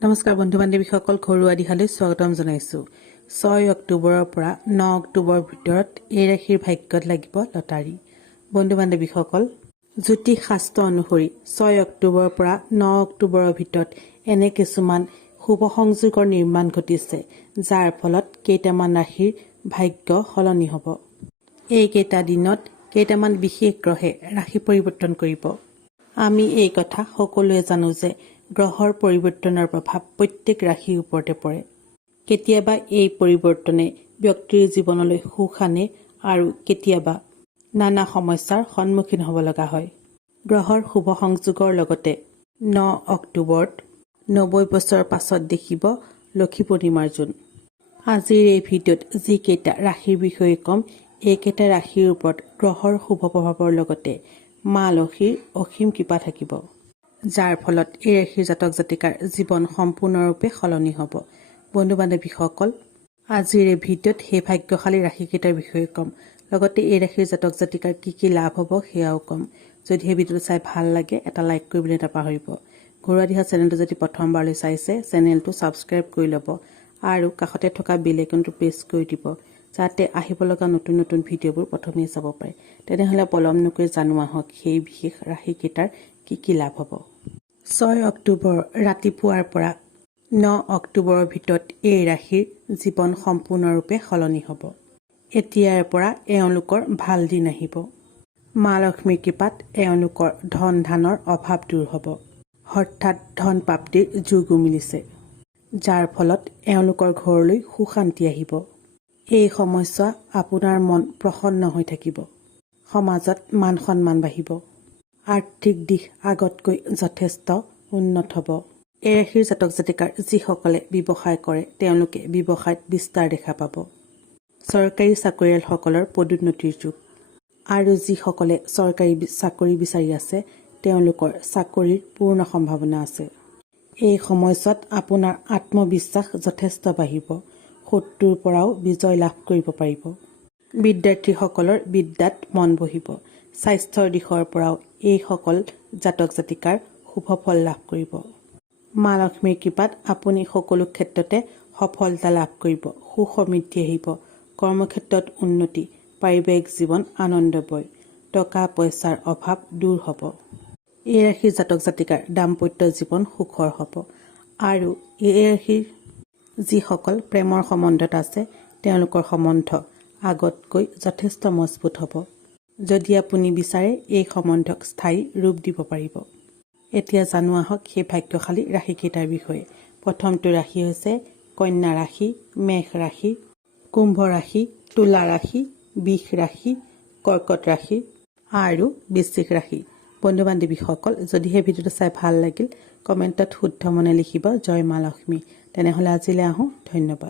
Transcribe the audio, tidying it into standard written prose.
নমস্কাৰ বন্ধু বান্ধৱীসকল, ঘৰুৱা দিশলৈ স্বাগতম জনাইছোঁ। 6 অক্টোবৰৰ পৰা 9 অক্টোবৰৰ ভিতৰত এই ৰাশিৰ ভাগ্যত লাগিব লটাৰী। বন্ধু বান্ধৱীসকল, জ্যোতিষ শাস্ত্ৰ অনুসৰি 6 অক্টোবৰৰ পৰা 9 অক্টোবৰৰ ভিতৰত এনে কিছুমান শুভ সংযোগৰ নিৰ্মাণ ঘটিছে, যাৰ ফলত কেইটামান ৰাশিৰ ভাগ্য সলনি হ'ব। এইকেইটা দিনত কেইটামান বিশেষ গ্ৰহে ৰাশি পৰিৱৰ্তন কৰিব। আমি এই কথা সকলোৱে জানো যে গ্ৰহৰ পৰিৱৰ্তনৰ প্ৰভাৱ প্ৰত্যেক ৰাশিৰ ওপৰতে পৰে। কেতিয়াবা এই পৰিৱৰ্তনে ব্যক্তিৰ জীৱনলৈ সুখ আনে আৰু কেতিয়াবা নানা সমস্যাৰ সন্মুখীন হ'ব লগা হয়। গ্ৰহৰ শুভ সংযোগৰ লগতে 9 অক্টোবৰত 90 বছৰ পাছত দেখিব লক্ষী পূৰ্ণিমাৰ জোন। আজিৰ এই ভিডিঅ'ত যিকেইটা ৰাশিৰ বিষয়ে ক'ম, এইকেইটা ৰাশিৰ ওপৰত গ্ৰহৰ শুভ প্ৰভাৱৰ লগতে মা লক্ষীৰ অসীম কৃপা থাকিব, যাৰ ফলত এই ৰাশিৰ জাতক জাতিকাৰ জীৱন সম্পূৰ্ণৰূপে সলনি হ'ব। বন্ধু বান্ধৱীসকল, আজিৰ এই ভিডিঅ'ত সেই ভাগ্যশালী ৰাশিকেইটাৰ বিষয়ে ক'ম, লগতে এই ৰাশিৰ জাতক জাতিকাৰ কি লাভ হ'ব সেয়াও ক'ম। যদি সেই ভিডিঅ'টো চাই ভাল লাগে, এটা লাইক কৰিবলৈ নাপাহৰিব। ঘৰুৱা দিশা চেনেলটো যদি প্ৰথমবাৰলৈ চাইছে, চেনেলটো ছাবস্ক্ৰাইব কৰি ল'ব আৰু কাষতে থকা বেল আইকনটো প্ৰেছ কৰি দিব, যাতে আহিব লগা নতুন নতুন ভিডিঅ'বোৰ প্ৰথমেই চাব পাৰে। তেনেহ'লে পলম নকৰি জানো আহক সেই বিশেষ ৰাশিকেইটাৰ কি লাভ হ'ব। 6 অক্টোবৰ ৰাতিপুৱাৰ পৰা 9 অক্টোবৰৰ ভিতৰত এই ৰাশিৰ জীৱন সম্পূৰ্ণৰূপে সলনি হ'ব। এতিয়াৰ পৰা এওঁলোকৰ ভাল দিন আহিব। মা লক্ষ্মীৰ কৃপাত এওঁলোকৰ ধন ধানৰ অভাৱ দূৰ হ'ব। হঠাৎ ধন প্ৰাপ্তিৰ যোগো মিলিছে, যাৰ ফলত এওঁলোকৰ ঘৰলৈ সুখ শান্তি আহিব। এই সময়ছোৱা আপোনাৰ মন প্ৰসন্ন হৈ থাকিব। সমাজত মান সন্মান বাঢ়িব। আৰ্থিক দিশ আগতকৈ যথেষ্ট উন্নত হ'ব। এই ৰাশিৰ জাতক জাতিকাৰ যিসকলে ব্যৱসায় কৰে, তেওঁলোকে ব্যৱসায়ত বিস্তাৰ দেখা পাব। চৰকাৰী চাকৰিয়ালসকলৰ পদোন্নতিৰ যুগ, আৰু যিসকলে চৰকাৰী চাকৰি বিচাৰি আছে, তেওঁলোকৰ চাকৰিৰ পূৰ্ণ সম্ভাৱনা আছে। এই সময়ছোৱাত আপোনাৰ আত্মবিশ্বাস যথেষ্ট বাঢ়িব। শত্ৰুৰ পৰাও বিজয় লাভ কৰিব পাৰিব। বিদ্যাৰ্থীসকলৰ বিদ্যাত মন বহিব। স্বাস্থ্যৰ দিশৰ পৰাও এইসকল জাতক জাতিকাৰ শুভ ফল লাভ কৰিব। মা লক্ষ্মীৰ কৃপাত আপুনি সকলো ক্ষেত্ৰতে সফলতা লাভ কৰিব। সুখ সমৃদ্ধি আহিব। কৰ্মক্ষেত্ৰত উন্নতি, পাৰিবাৰিক জীৱন আনন্দময়, টকা পইচাৰ অভাৱ দূৰ হ'ব। এই ৰাশিৰ জাতক জাতিকাৰ দাম্পত্য জীৱন সুখৰ হ'ব। আৰু এই ৰাশিৰ যিসকল প্ৰেমৰ সম্বন্ধত আছে, তেওঁলোকৰ সম্বন্ধ আগতকৈ যথেষ্ট মজবুত হ'ব। যদি আপুনি বিচাৰে, এই সম্বন্ধক স্থায়ী ৰূপ দিব পাৰিব। এতিয়া জানো আহক সেই ভাগ্যশালী ৰাশিকেইটাৰ বিষয়ে। প্ৰথমটো ৰাশি হৈছে কন্যা ৰাশি, মেষ ৰাশি, কুম্ভ ৰাশি, তুলা ৰাশি, বৃষ ৰাশি, কৰ্কট ৰাশি আৰু বৃশ্চিক ৰাশি। বন্ধু বান্ধৱীসকল, যদিহে ভিডিঅ'টো চাই ভাল লাগিল, কমেণ্টত শুদ্ধ মনে লিখিব জয় মা লক্ষ্মী। তেনেহ'লে আজিলৈ আহোঁ। ধন্যবাদ।